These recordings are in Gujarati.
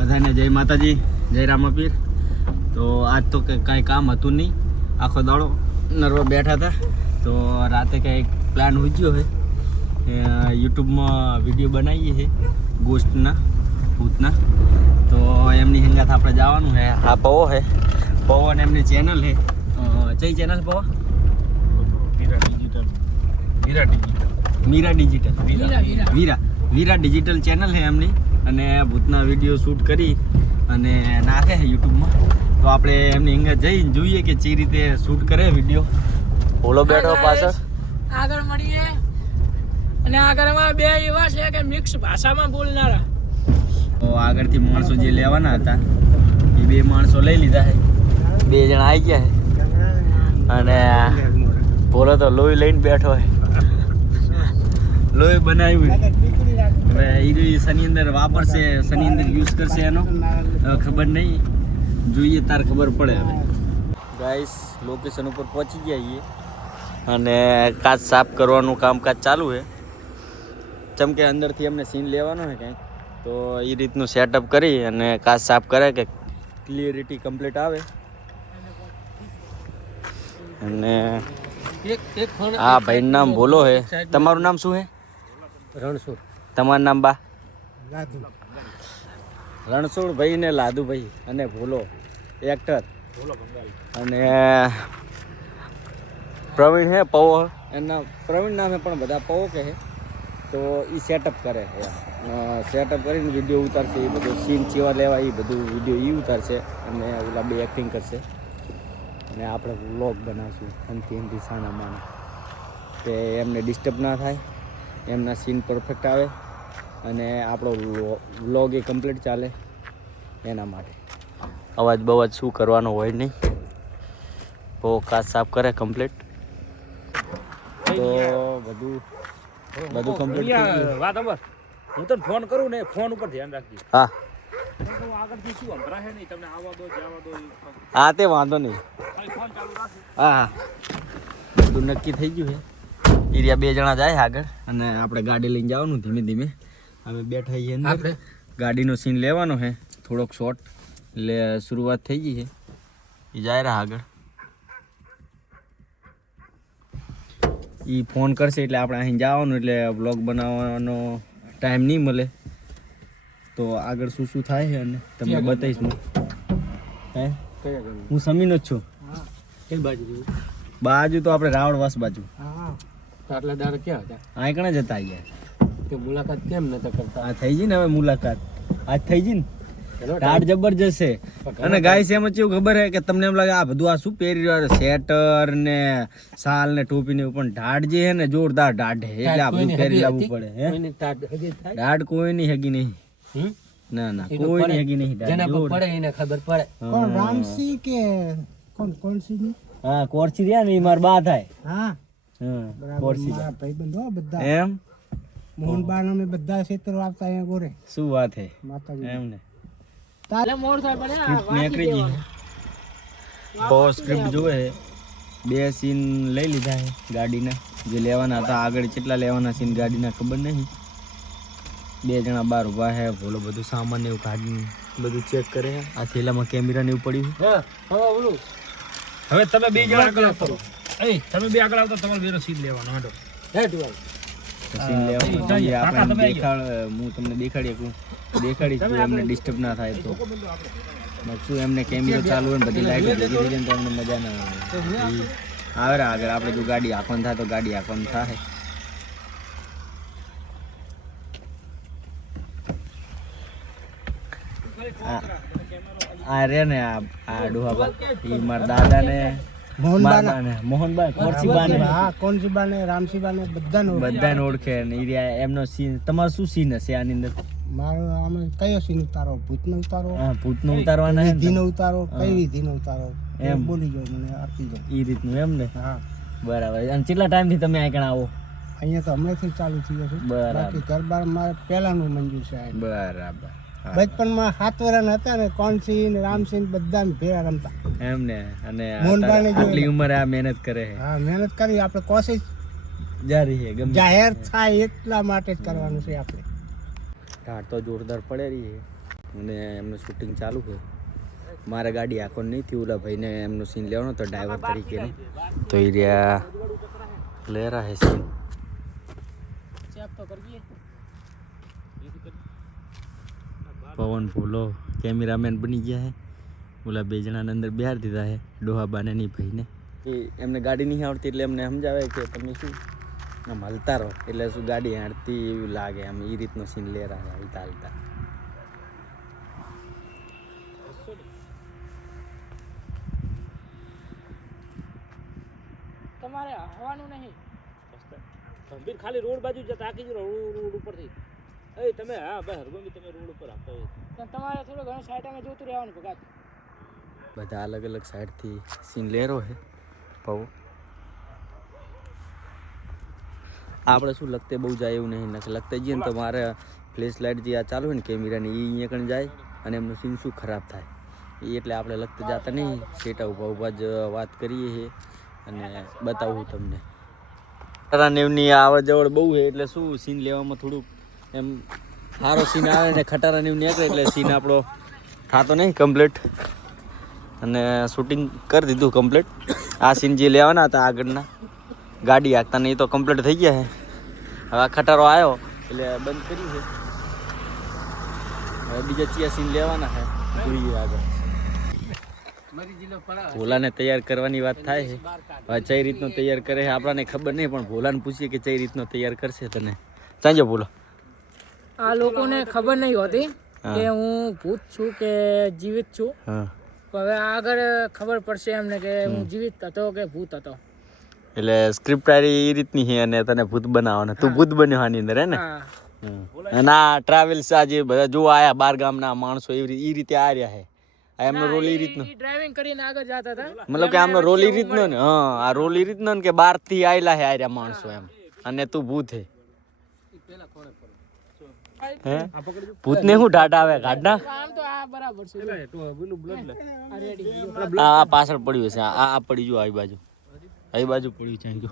બધાને જય માતાજી, જય રામાપીર. તો આજ તો કાંઈ કામ હતું નહીં, આખો દાડો નરવા બેઠા હતા. તો રાતે કંઈક પ્લાન ઉજ્યો છે, યુટ્યુબમાં વિડીયો બનાવીએ છે ગોસ્ટના, ભૂતના. તો એમની હંગાત આપણે જવાનું છે. આ પવો છે, પવો અને એમની ચેનલ છે. કઈ ચેનલ પવો? વીરા ડિજિટલ ચેનલ છે એમની, અને ભૂતના વિડીયો શૂટ કરી અને નાખે છે યુટ્યુબમાં. તો આપણે એમની હંગાત જઈને જોઈએ કે જે રીતે શૂટ કરે વિડીયો. બોલો બેઠો પાછળ આગળ મળીએ. અને આગળમાં બે એવા છે કે મિક્સ ભાષામાં બોલનારા. તો આગળથી માણસો જે લેવાના હતા એ બે માણસો લઈ લીધા છે. બે જણા આવી ગયા છે અને બોલો તો લોહી લઈને બેઠો છે. લોહી બનાવ્યું હવે એ શની અંદર વાપરશે, શની અંદર યુઝ કરશે. એનો ખબર નહીં, જોઈએ તાર ખબર પડે. હવે ગાઈસ લોકેશન ઉપર પહોંચી ગયા છીએ અને કાચ સાફ કરવાનું કામકાજ ચાલુ છે. જેમ કે અંદરથી અમને સીન લેવાનો છે કંઈક, તો એ રીતનું સેટઅપ કરી અને કાચ સાફ કરે કે ક્લિયરિટી કમ્પ્લીટ આવે. અને આ ભાઈનું નામ બોલો છે. તમારું નામ શું છે? રણછોડ. તમારું નામ બા? લાદુ. રણછોડ ભાઈ ને લાદુભાઈ અને ભોલો એક્ટર. અને પ્રવીણ હે પવો, એના પ્રવીણ નામ હે પણ બધા પવો કહે. તો એ સેટઅપ કરે છે, સેટઅપ કરીને વિડીયો ઉતારશે. એ બધું સીન ચેવા લેવા એ બધું વિડીયો એ ઉતારશે અને ઓલા બે એક્ટિંગ કરશે. અને આપણે વ્લોગ બનાવશું અંતિ સાના માના, કે એમને ડિસ્ટર્બ ના થાય, એમના સીન પરફેક્ટ આવે અને આપણો વ્લોગ એ કમ્પ્લીટ ચાલે. એના માટે અવાજ બવાજ શું કરવાનો હોય નહીં. બહુ કાચ સાફ કરે કમ્પ્લીટ. તો બધું કમ્પ્લીટ. વાત ખબર, હું તને ફોન કરું ને, ફોન ઉપર ધ્યાન રાખજે. હા આગળથી શું અંતરાશે નહીં, તમને આવવા દો જવા દો. હા તે વાંધો નહીં. ફોન ચાલુ રાખજો. હા બધું નક્કી થઈ ગયું છે. એરિયા બે જણા જાય આગળ અને આપણે ગાડી લઈને જવાનું ધીમે ધીમે. અમે બેઠા છીએ અંદર, ગાડીનો સીન લેવાનો છે થોડોક શોર્ટ. એટલે શરૂઆત થઈ ગઈ છે, એ જાય રહ્યા આગળ. એ ફોન કરશે એટલે આપણે અહીં જવાનું, એટલે બ્લોગ બનાવવાનો ટાઈમ નહીં મળે. તો આગળ શું શું થાય છે અને તમને બતાવીશ હું. હે હું સમીનો જ છું. કઈ બાજુ? બાજુ તો આપણે રાવણવાસ બાજુ. હા, આટલા દાડા ક્યાં હતા? અહીં કણા જતા ગયા તે મુલાકાત કેમ નતા કરતા? આ થઈ ગઈ ને હવે મુલાકાત, આજ થઈ ગઈ ને. ટાઢ જબરજસ્ત છે. અને ગાઈસ એમાં કેવું ખબર છે કે તમને એમ લાગે આ બધું આ શું પહેરી રહ્યો છે, સ્વેટર ને શાલ ને ટોપી ને, પણ ઢાઢ જે છે ને જોરદાર ઢાઢ છે. એટલે આ બધું પહેરી લાવવું પડે. હે ઢાઢ કોઈ ની હગી નહીં. ના ના કોઈ ની હગી નહીં. જેના પર પડે એને ખબર પડે. કોણ રામસી કે કોણ સી ની? હા કોરસી રહ્યા ને એ માર બા થાય. હા હા કોરસી મારા ભાઈબંધો બધા. એમ મોહનબાન અમે બધા ક્ષેત્રો આવતા અહીંયા ગોરે. શું વાત છે માતાજી એમ ને. તાલે મોડ થાય પણ સ્ક્રિપ્ટ નીકળી ગઈ. બહુ સ્ક્રિપ્ટ જોવે છે. બે સીન લઈ લીધા છે ગાડીના, જે લેવાના હતા. આગળ કેટલા લેવાના સીન ગાડીના ખબર નહીં. બે જણા બહાર ઊભા છે. ભોલો બધું સામાન એવું કાઢીને બધું ચેક કરે. આ થેલામાં કેમેરા ને એવું પડ્યું. હા બોલું. હવે તમે બે જણા આગળ કરો. તમે બે આગળ આવતા તમારે બેનો સીન લેવાનો. હાડો હેડ વાળ સીન લેવાનું જોઈએ આપણે. દેખાડ હું તમને દેખાડી શકું, દેખાડીશ તો એમને ડિસ્ટર્બ ના થાય. તો શું એમને કેમેરો ચાલુ હોય ને બધી લાઈટ ભેગી થઈ જાય તો એમને મજા ના આવે. આવે આગળ આપણે જો ગાડી હાંકવાનું થાય તો ગાડી હાંકવાનું થાય. આ રે ને આ ડોહા એ મારા દાદા ને મોહનબા કોરસીબાને. હા કોનસીબાને, રામસીબાને બધાને ઓળખે ને. એમનો સીન તમારો શું સીન હશે આની અંદર? મારો આમાં કયો સીન ઉતારો? ભૂતનો ઉતારો? હા ભૂતનો ઉતારવાના છે. વિધિનો ઉતારો? કઈ વિધિનો ઉતારો? એમ બોલી જાવ મને આપી દો. એ રીતનું એમ ને. હા બરાબર. અને કેટલા ટાઈમથી તમે આ આવો? અહીંયા તો હમણાંથી ચાલુ થયો છે. બરાબર. બાકી ગરબા મારે પહેલાનું મંજૂર છે. બરાબર. બચપનમાં 7 વર્ષના હતા ને કોનસી ને રામસિંહ બધા ભેગા રમતા એમ ને. અને મોહનબાને આટલી ઉંમરે આ મહેનત કરે છે. હા મહેનત કરી આપણે કોશિશ જારી છે ગમે જાહેર થાય એટલા માટે જ કરવાનું છે આપણે. ઢાળ તો જોરદાર પડે રહી છે. અને એમનું શૂટિંગ ચાલુ છે. મારે ગાડી આખો નહીં થી ઓલા ભાઈને એમનો સીન લેવાનો તો ડ્રાઈવર તરીકે તો એ રહ્યા લે રહા હે સીન. પવન ભૂલો કેમેરામેન બની ગયા હે. ઓલા બે જણાને અંદર બિહાર દીધા હે ડોહા બાને ની ભાઈને. એ એમને ગાડી નહીં આવડતી એટલે એમને સમજાવે કે તમે શું આમ હલતા રહો એટલે શું ગાડી હાંડતી એવું લાગે આમ એ રીતનો સીન લે રહ્યા હલતા હલતા. તમારે હવાનું નહીં. ગંભીર ખાલી રોડ બાજુ જતા આખી જ રોડ ઉપરથી. એ તમે હા ભાઈ હરગોમી તમે રોડ ઉપર આપતા હોય તો તમારે થોડું ઘણું સાઈડમાં જોતું રહેવાનું ભગાત. બધા અલગ અલગ સાઈડથી સીન લેરો હે પવો. આપણે શું લગતે બહુ જાય એવું નહીં નથી લગતે જઈએ ને તો મારે ફ્લેશ લાઇટ જે આ ચાલુ હોય ને કેમેરાની એ અહીંયા કણ જાય અને એમનું સીન શું ખરાબ થાય એ એટલે આપણે લગતે જતા નહીં સેટા ઊભા જ વાત કરીએ છીએ અને બતાવું તમને. ખટારા નેવની આવડ જવડ બહુ છે એટલે શું સીન લેવામાં થોડુંક એમ સારો સીન આવે ને ખટારા નેવ નીકળે એટલે સીન આપણો થતો નહીં કમ્પ્લીટ. અને શૂટિંગ કરી દીધું કમ્પ્લીટ. આ સીન જે લેવાના હતા આગળના ગાડી હાંકતા નહીં તો કમ્પ્લીટ થઈ ગયા છે. હવે આ ખટારો આવ્યો એટલે બંધ કર્યું છે. હવે બીજા ચિયા સીન લેવાના છે જોઈએ આગળ. ભોલાને તૈયાર કરવાની વાત થાય છે. હવે કઈ રીતનો તૈયાર કરે છે આપણાને ખબર નહીં પણ ભોલાને પૂછીએ કે કઈ રીતનો તૈયાર કરશે તને. ચાંજો બોલો. આ લોકોને ખબર નહીં હોતી કે હું ભૂત છું કે જીવિત છું. હા હવે આગળ ખબર પડશે એમને કે હું જીવિત હતો કે ભૂત હતો. એટલે સ્ક્રિપ્ટ એ રીતની છે અને તને ભૂત બનાવવાનો તું ભૂત બન્યો આની અંદર હે ને. અને આ ટ્રાવેલ્સ આ જે બધા જોવા આયા બાર ગામના માણસો એ રીતે આ રહ્યા છે. આ એમનો રોલ એ રીતનો ડ્રાઇવિંગ કરીને આગળ જતા હતા. મતલબ કે આમનો રોલ એ રીતનો ને. હા આ રોલ એ રીતનો ને કે બહાર થી આયેલા છે આ રહ્યા માણસો એમ અને તું ભૂત હે. ભૂત ને શું ઢાટ આવે ગાડના. આમ તો આ બરાબર છે. આ રેડી. આ પાછળ પડ્યું છે. આ પડી ગયું આવી બાજુ પડ્યું છે જો.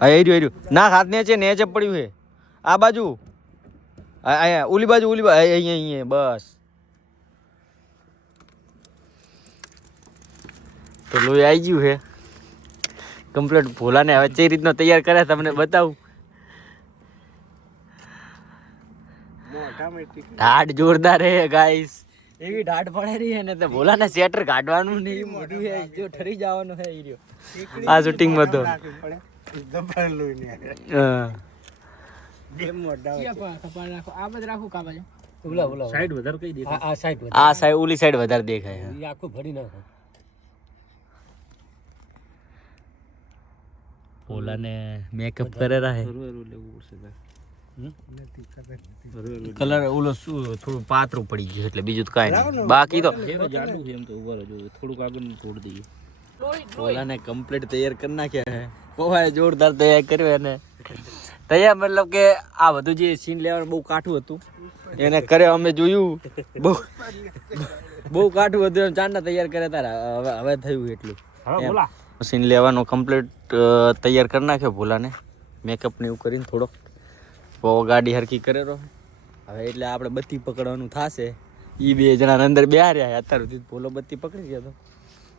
હા એ રહ્યું ના હાથ ને છે પડ્યું છે આ બાજુ. અહીંયા ઓલી બાજુ અહીંયા બસ. તો લોહી આવી ગયું છે કમ્પ્લીટ. ભોલાને હવે કઈ રીતનો તૈયાર કરે તમને બતાવું. ઢાઢ જોરદાર હે ગાઈસ. એવી ઢાઢ પડે રહી છે ને તો ભોલાને સેટર કાઢવાનું નહીં મોઢું છે જો ઠરી જવાનું છે એ રહ્યો. આ શૂટિંગમાં તો ક્યાં કપાળ રાખો આ બધું રાખું કા બાજુ. સાઈડ વધારે કઈ દે. આ સાઈડ ઓલી સાઈડ વધારે દેખાય. આખું ભરી નાખો. ભોલાને મેકઅપ કરેલા હે. કલર ઓલો શું થોડું પાતળું પડી ગયું એટલે બીજું તો કાંઈ નહીં. બાકી તો જાડું છે એમ તો ઉભા રહો થોડુંક આગળ તોડ દઈએ. ભોલાને કમ્પ્લીટ તૈયાર કરી નાખ્યા હે. પોવાય જોરદાર તૈયાર કર્યો એને. તૈયાર મતલબ કે આ બધું જે સીન લેવાનું બહુ કાઠું હતું એને કરે અમે જોયું. બહુ કાઠું હતું ચાંદા તૈયાર કર્યા તારા હવે થયું એટલું. સીન લેવાનો કમ્પ્લીટ તૈયાર કરી નાખ્યો ભોલાને મેકઅપ ને એવું કરીને થોડોક. ગાડી હરકી કરેલો હવે એટલે આપણે બત્તી પકડવાનું થશે. એ બે જણા અંદર બેહાર્યા અત્યાર સુધી ભોલો બત્તી પકડી ગયો હતો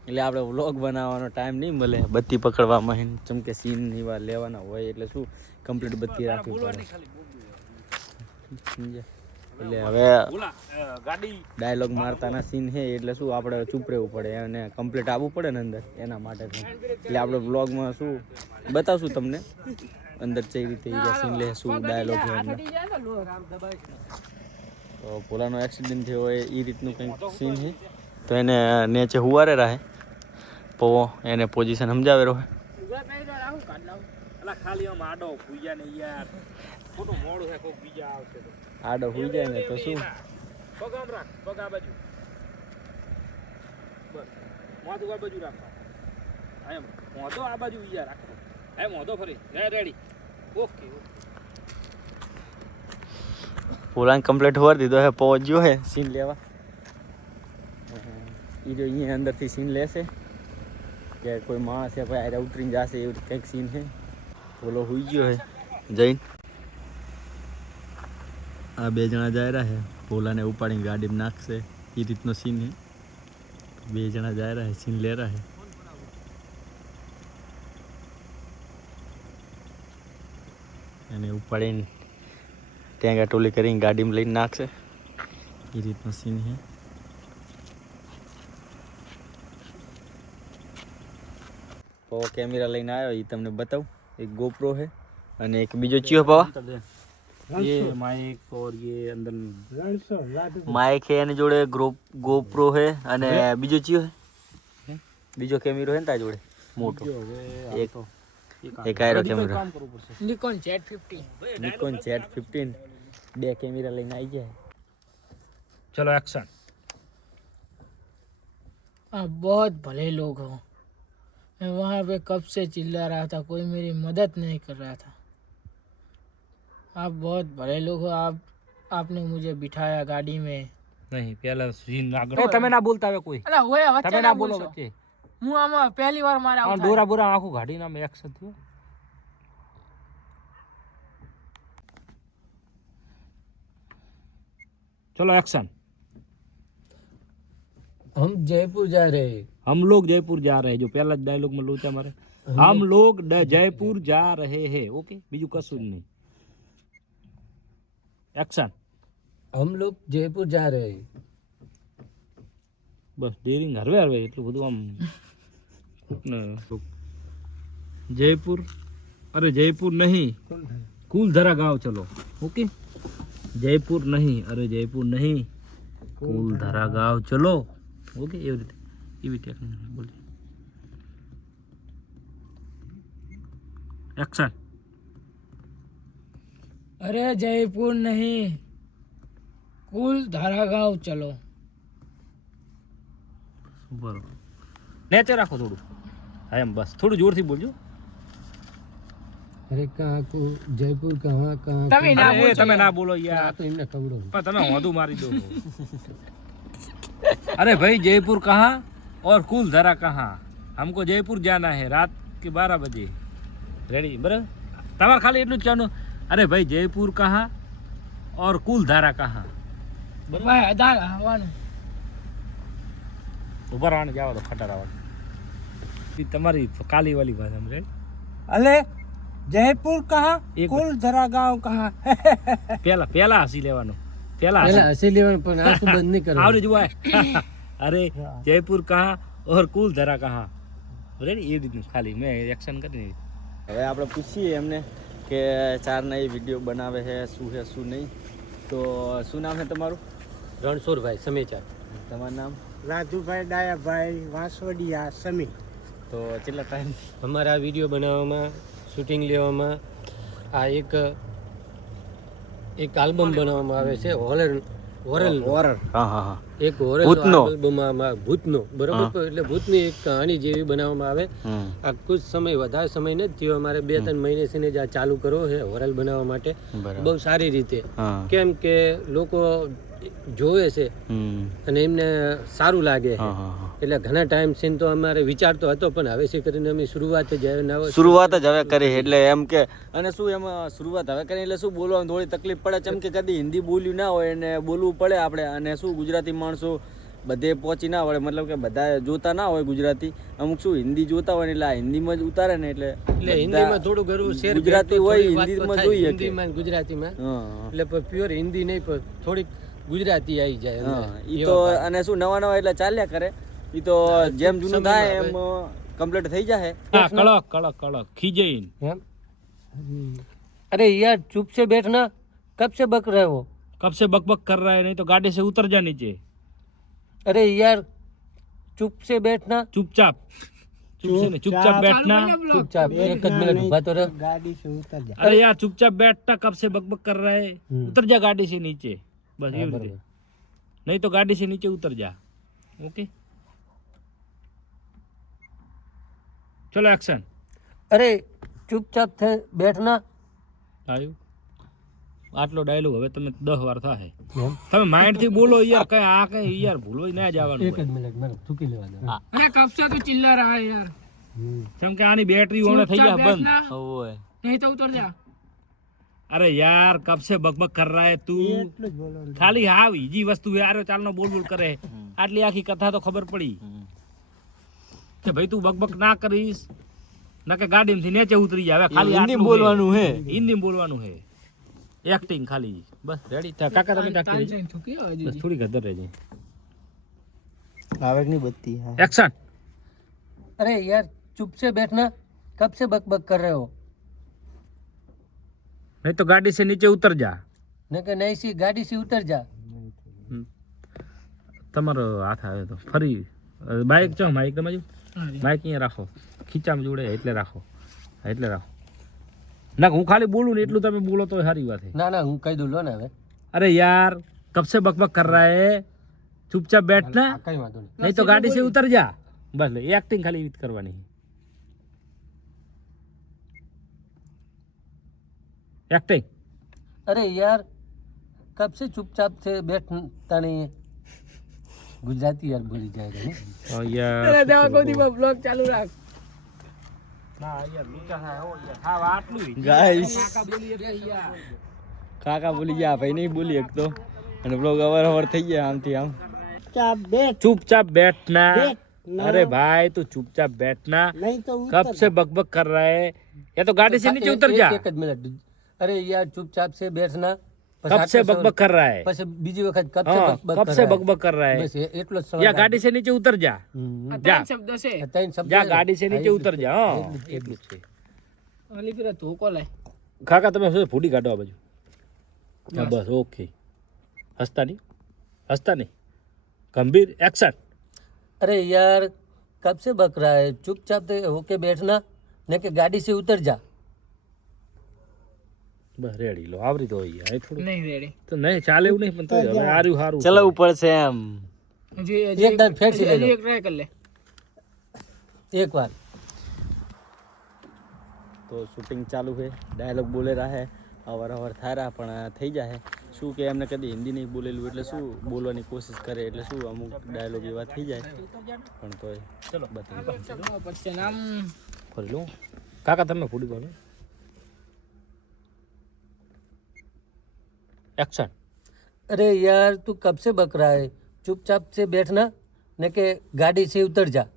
એટલે આપણે વ્લોગ બનાવવાનો ટાઈમ નહીં મળે બત્તી પકડવામાં. ચમકે સીન એવા લેવાના હોય એટલે શું કમ્પ્લીટ બત્તી રાખવી પડે. એટલે હવે ડાયલોગ મારતાના સીન છે એટલે શું આપણે ચૂપ રહેવું પડે અને કમ્પ્લીટ આવવું પડે ને અંદર એના માટે. એટલે આપણે વ્લોગમાં શું બતાવશું તમને અંદર કઈ રીતે સીન લે શું ડાયલોગ છે એમને. તો પોલાનો એક્સિડન્ટ થયો હોય એ રીતનું કંઈક સીન છે તો એને નીચે હુવારે રહે પવો એને પોઝિશન સમજાવે રહે. ખાલી આમ આડો ભૂયા ને યાર ખોટું મોડું છે કોઈ બીજા આવશે તો આડો હુઈ જાય ને તો શું પગ આમ રાખ પગ આ બાજુ બસ મોઢું આ બાજુ રાખો. એમ મોઢો આ બાજુ યાર રાખો. એ મોઢો ફરી રેડી ઓકે. પોલાને કમ્પ્લીટ હોવા દીધો હે પહોંચ્યો હે સીન લેવા. એ જો અહીંયા અંદરથી સીન લેશે કે કોઈ માણસ છે ભાઈ આરે ઉતરીને જશે એવું કંઈક સીન છે. બોલો હુઈ ગયો હે જઈને આ બે જણા જાય રહ્યા છે ભોલાને ઉપાડીને ગાડીમાં નાખશે એ રીતનો સીન છે. 2 જણા जा रहा है, सीन ले रहा है. અને ઉપાડીને ટેંગા ટોલી કરીને ગાડીમાં લઈને નાખશે એ રીતનો સીન છે. તો કેમેરા લઈને આવ્યો એ તમને બતાવું. એક GoPro है અને એક બીજો ચિયો પાવા ये माइक और ये अंदर માઇક છે એની જોડે, GoPro है અને બીજો ચિયો હે, બીજો કેમેરો હે ને તારા જોડે મોટો એક એક આયરો કેમેરો काम करो ऊपर से. Nikon Z50 Nikon Z15 2 camera લઈને આવી જાય. चलो एक्शन. आप बहुत भले लोग हो. मैं वहाँ पे कब से चिल्ला रहा था, कोई मेरी मदद नहीं कर रहा था. आप बहुत भले लोग हो. आपने मुझे बिठाया गाड़ी में. नहीं पहला सीन આગળ તમે ના બોલતા હવે કોઈ. અલા હોય વચ્ચે તમે ના બોલો વચ્ચે. હું આમાં પહેલી વાર મારા આ ડોરા બોરા આખું ગાડી નામ એક્શન થયું. चलो एक्शन. हम जयपुर जा रहे हैं. हम लोग जयपुर जा रहे हैं. जो पहला डायलॉग में लोचा मारे हम लोग जयपुर जा रहे हैं. ओके બીજું કશું જ નહીં. एक्शन. हम लोग जयपुर जा रहे हैं. બસ ડેરિંગ હરવે હરવે એટલું બધું આમ जयपुर. अरे जयपुर नहीं, कुलधरा गांव चलो. ओके जयपुर नहीं, अरे जयपुर नहीं, कुलधरा गांव चलो. ओके એવી રીતે એવી ટેકનિક બોલી. एक्शन. अरे जयपुर नहीं, कुल धारागांव चलो. બરોબર નેચે રાખો થોડું. હા એમ બસ થોડું જોરથી બોલજો. अरे कहाँ को जयपुर कहाँ कहाँ તમે ના અરે, બોલશો તમે યાર. ના બોલો યાર. तो इन्हें खबर पर તમે હોદું મારી દો. अरे भाई जयपुर कहाँ और कुलधरा कहाँ, हमको जयपुर जाना है रात के 12 बजे. रेडी बराबर. તમારે ખાલી એટલું જ કહેવાનું. અરે ભાઈ જયપુર કहाँ और कुलधरा कहाँ. ભાઈ આધાર આવવાનું. ઉભા રહેવાનું જાવ તો ખટારાવાનું. એ તમારી કાલી વાલી ભાષા રેડી. अरे जयपुर कहाँ एक कुलधरा गांव कहाँ. પહેલા હસી લેવાનું. પહેલા हंसी लेवन पर आंसू बंद नहीं करो. આવડે જોવાય. અરે જયપુર કहाँ और कुलधरा कहाँ. રેડી એ રીતનું ખાલી મેં એક્શન કરીને. હવે આપણે પૂછીએ એમને કે ચારના એ વિડીયો બનાવે છે શું છે શું નહીં. તો શું નામ છે તમારું? रणछोड़ भाई समेचा. તમારું નામ? રાજુભાઈ ડાયાભાઈ વાસવડિયા સમી. તો કેટલા ટાઈમ? અમારા વિડીયો બનાવવામાં, શૂટિંગ લેવામાં આ એક આલ્બમ બનાવવામાં આવે છે હોરર. હોરર. હા હા હા. એક હોરર ભૂતનો. આલ્બમ ભૂતનો બરોબર. તો એટલે ભૂતની એક કહાની જેવી બનાવવામાં આવે. આ કુછ સમય વધારે સમય નથી થયો, અમારે 2-3 મહિને થી જ આ ચાલુ કરો છે હોરર બનાવવા માટે. બહુ સારી રીતે. કેમ કે લોકો જોવે છે અને એમને સારું લાગે છે. એટલે ઘણા ટાઈમ થી તો અમારે વિચાર તો હતો, પણ હવે છે કરીને અમે શરૂઆત જ હવે કરી એટલે એમ કે અને શું એમાં શરૂઆત હવે કરી એટલે શું બોલવાનું થોડી તકલીફ પડે. કેમ કે કદી હિન્દી બોલ્યું ના હોય અને બોલવું પડે આપણે. અને શું ગુજરાતી માણસો બધે પહોંચી ના વળે, મતલબ કે બધા જોતા ના હોય ગુજરાતી. અમુક શું હિન્દી જોતા હોય ને એટલે આ હિન્દીમાં જ ઉતારે ને એટલે હિન્દીમાં થોડું ઘણું શેર ગુજરાતી હોય હિન્દીમાં જોઈએ કે. હિન્દીમાં ગુજરાતીમાં હા એટલે પ્યોર હિન્દી નહીં, પણ થોડીક ગુજરાતી આવી જાય. હા ઈ તો અને શું નવા નવા એટલે ચાલ્યા કરે. ઈ તો જેમ જૂનું થાય એમ કમ્પ્લીટ થઈ જાય. હા કડક કડક કડક ખીજઈન. अरे यार चुप से बैठना, कब से बक रहे हो. कब से बकबक कर रहा है, नहीं तो गाड़ी से उतर जा नीचे. अरे यार चुप से बैठना. चुपचाप चुपचाप बैठना. चुपचाप 1 मिनट उभा तो रह. गाड़ी से उतर जा. अरे यार चुपचाप बैठना, कब से बकबक कर रहा है, उतर जा गाड़ी से नीचे. बस ये नहीं तो गाड़ी से नीचे उतर जा. ओके चलो एक्शन. अरे चुपचाप थे बैठना. આવ્યું આટલો ડાયલોગ હવે તમે 10 વાર થાય. તમે માઇન્ડ થી બોલો યાર. કઈ આ કઈ યાર ભૂલવા ના જવાનું. 1 मिनट મને થૂકી લેવા દે. अरे कब से तो चिल्ला रहा है यार. કેમ કે આની બેટરી ઓને થઈ જાય બંધ. ઓય नहीं तो उतर जा. अरे यार कब से बकबक कर रहा है तू खाली हाव ईजी वस्तु है अरे ચાલનો બોલ બોલ કરે આટલી આખી કથા તો ખબર પડી કે ભાઈ તું બકબક ના કરીશ ના કે ગાડીમાંથી નીચે ઉતરી જાય હવે ખાલી હિન્દી આટલું બોલવાનું હે હિન્દી બોલવાનું હે એક્ટિંગ ખાલી બસ રેડી કાકા તમે એક્ટિંગ तानसेन ठुकी हो બસ થોડી ગદર રહેજે आवक नहीं बत्ती है एक्शन अरे यार चुप से बैठना कब से बक कर रहे हो नहीं तो गाड़ी से नीचे उतर जा ने के नहीं सी गाड़ी से उतर जा તમારો હાથ આવે તો ફરી બાઇક ચો માઇક તમારી બાઇક અહીંયા રાખો ખીચામાં જોડે એટલે રાખો ના હું ખાલી બોલું ને એટલું તમે બોલો તો સારી વાત है ना ना हूँ कही दूँ लो ना હવે अरे यार कब से बकबक कर रहा है चुपचाप बैठना कई वांधो नहीं नहीं तो गाड़ी से उतर जा बस एक्टिंग खाली करवानी एक्टिंग अरे यार कब से चुपचाप से बैठता नहीं है गुजराती यार बोली जाएगा नहीं अरे देवा को दी ब्लॉग चालू राख गाइस કાકા બોલી ગયા ભાઈ નહીં બોલી એક તો અને બ્લોગ અવાર થઈ ગયા આમથી આમ चुपचाप बैठना अरे भाई तू चुपचाप बैठना कब से बकबक कर रहा है या तो गाड़ी से नीचे उतर जा एक मिनट अरे यार चुपचाप से बैठना कब से बकबक कर रहा है પછી બીજી વખત કબ से हाँ, बकबक कब से बकबक कर रहा है બસ એટલો જ સવાલ या गाड़ी से नीचे उतर जा जा ત્રણ શબ્દો છે ત્રણ શબ્દ जा गाड़ी से नीचे उतर जा हाँ એટલું જ છે ઓલી પેલા ધોકો લાય કાકા તમે શું ફૂડી કાઢો આ બાજુ હા બસ ઓકે હસતા નહીં गंभीर एक्शन अरे यार कब से बक रहा है चुपचाप होके बैठना नहीं कि गाड़ी से उतर जा બસ રેડી લો આવરી તો હોય આ થોડું નહીં રેડી તો નહીં ચાલે એવું નહીં પણ તો હવે હારું હારું ચલાવવું પડશે એમ હજી एकदम फेर से ले लो એક ટ્રાય કર લે एक बार તો શૂટિંગ ચાલુ છે ડાયલોગ બોલેલા છે અવાર થારા પણ થઈ જાય શું કે એમને કદી હિન્દી નહીં બોલેલું એટલે શું બોલવાની કોશિશ કરે એટલે શું અમુક ડાયલોગ એવા થઈ જાય પણ તોય ચલો બતાવી પછી નામ ફરી લઉં કાકા તમે ફૂડી બોલો एक्शन अरे यार तू कब से बक रहा है चुपचाप से बैठना नहीं कि गाड़ी से उतर जा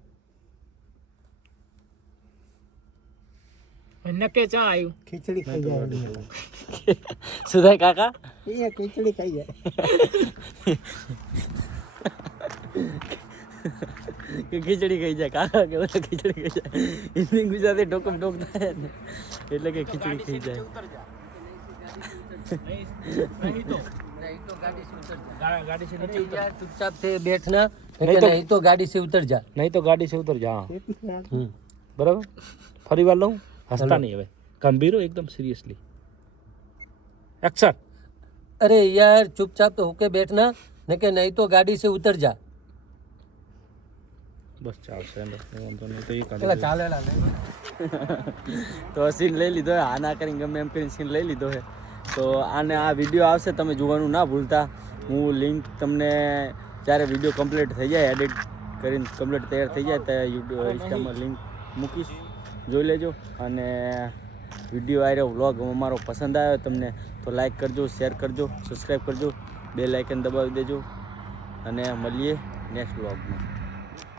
નકે ચા આવ્યું ખીચડી ખાઈ જાય શું થાય કાકા એ ખીચડી ખાઈ જાય કે ખીચડી ખાઈ જાય કાકા કે ઓલા ખીચડી ખાઈ જાય હિન્દી ગુજરાતી ઢોકમ ઢોક થાય ને એટલે કે ખીચડી ખાઈ જાય गाड़ी से नीचे यार चुपचाप से बैठना नहीं तो गाड़ी से उतर जा नहीं तो गाड़ी से उतर जा बराबर फरी વાર લઉં હસતા નહીં હવે ગંભીર હો एकदम सीरियसली एक्शन अरे यार चुपचाप होके बैठना नहीं कि नहीं तो गाड़ी से उतर जा બસ ચાલશે વાંધો નહીં તો એ चला चालेला नहीं તો સીન લઈ લીધો હે આ ના કરીને ગમે એમ કરીને સીન લઈ લીધો હે તો આને આ વિડીયો આવશે તમે જોવાનું ના ભૂલતા હું લિંક તમને જ્યારે વિડીયો કમ્પ્લીટ થઈ જાય એડિટ કરીને કમ્પ્લીટ તૈયાર થઈ જાય ત્યારે યુટ્યુબ ઇન્સ્ટામાં લિંક મૂકીશ જોઈ લેજો અને વિડીયો આવ્યો વ્લોગ અમારો પસંદ આવ્યો તમને તો લાઈક કરજો શેર કરજો સબસ્ક્રાઈબ કરજો બેલ આઇકન દબાવી દેજો અને મળીએ નેક્સ્ટ વ્લોગમાં